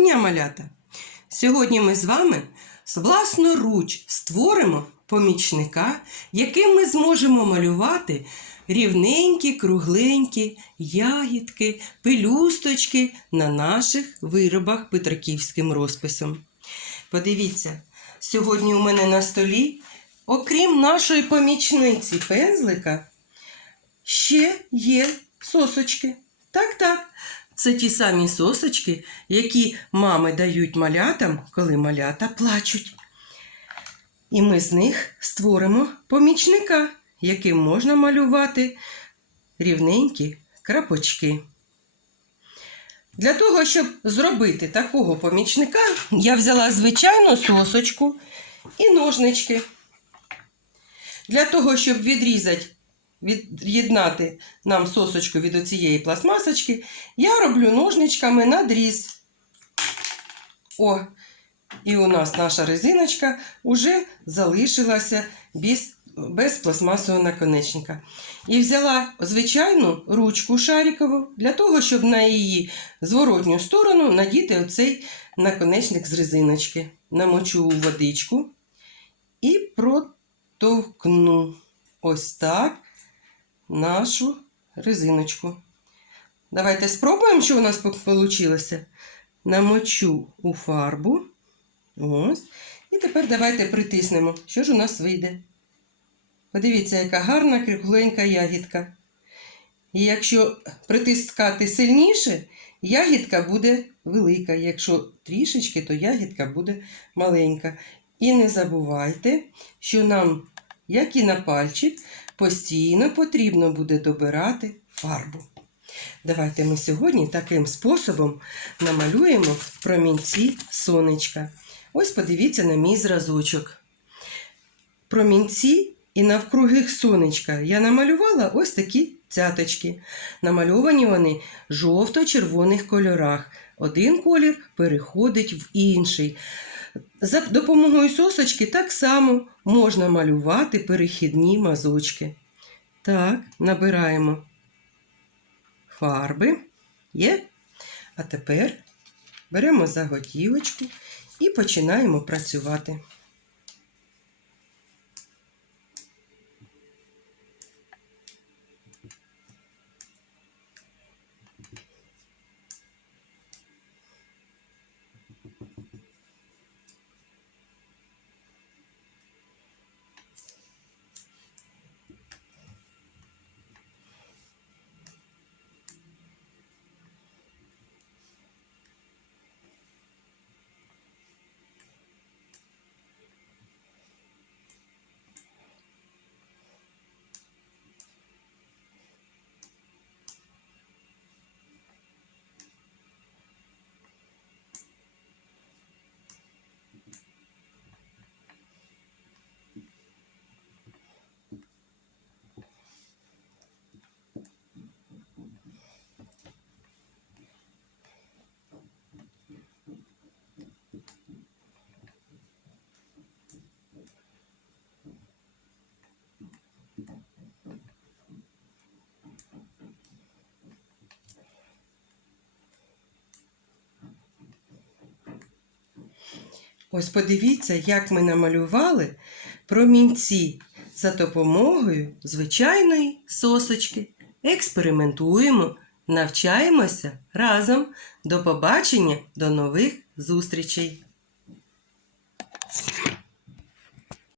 дня, малята! Сьогодні ми з вами власноруч створимо помічника, яким ми зможемо малювати рівненькі, кругленькі ягідки, пелюсточки на наших виробах петриківським розписом. Подивіться, сьогодні у мене на столі, окрім нашої помічниці пензлика, ще є сосочки. Так, так. Це ті самі сосочки, які мами дають малятам, коли малята плачуть. І ми з них створимо помічника, яким можна малювати рівненькі крапочки. Для того, щоб зробити такого помічника, я взяла звичайну сосочку і ножнички. Для того, щоб відрізати від'єднати нам сосочку від оцієї пластмасочки, я роблю ножничками надріз. О, і у нас наша резиночка вже залишилася без, без пластмасового наконечника. І взяла звичайну ручку шарикову для того, щоб на її зворотню сторону надіти оцей наконечник з резиночки. Намочу водичку і протовкну. Ось так нашу резиночку. Давайте спробуємо, що у нас вийшло. Намочу у фарбу. Ось. І тепер давайте притиснемо, що ж у нас вийде. Подивіться, яка гарна кругленька ягідка. І якщо притискати сильніше, ягідка буде велика. Якщо трішечки, то ягідка буде маленька. І не забувайте, що нам, як і на пальчик, постійно потрібно буде добирати фарбу. Давайте ми сьогодні таким способом намалюємо промінці сонечка. Ось подивіться на мій зразочок. Промінці і навкруги сонечка я намалювала ось такі цяточки. Намальовані вони жовто-червоних кольорах. Один колір переходить в інший. За допомогою сосочки так само можна малювати перехідні мазочки. Так, набираємо фарби. Є. А тепер беремо заготівочку і починаємо працювати. Ось подивіться, як ми намалювали промінці за допомогою звичайної сосочки. Експериментуємо, навчаємося разом. До побачення, до нових зустрічей!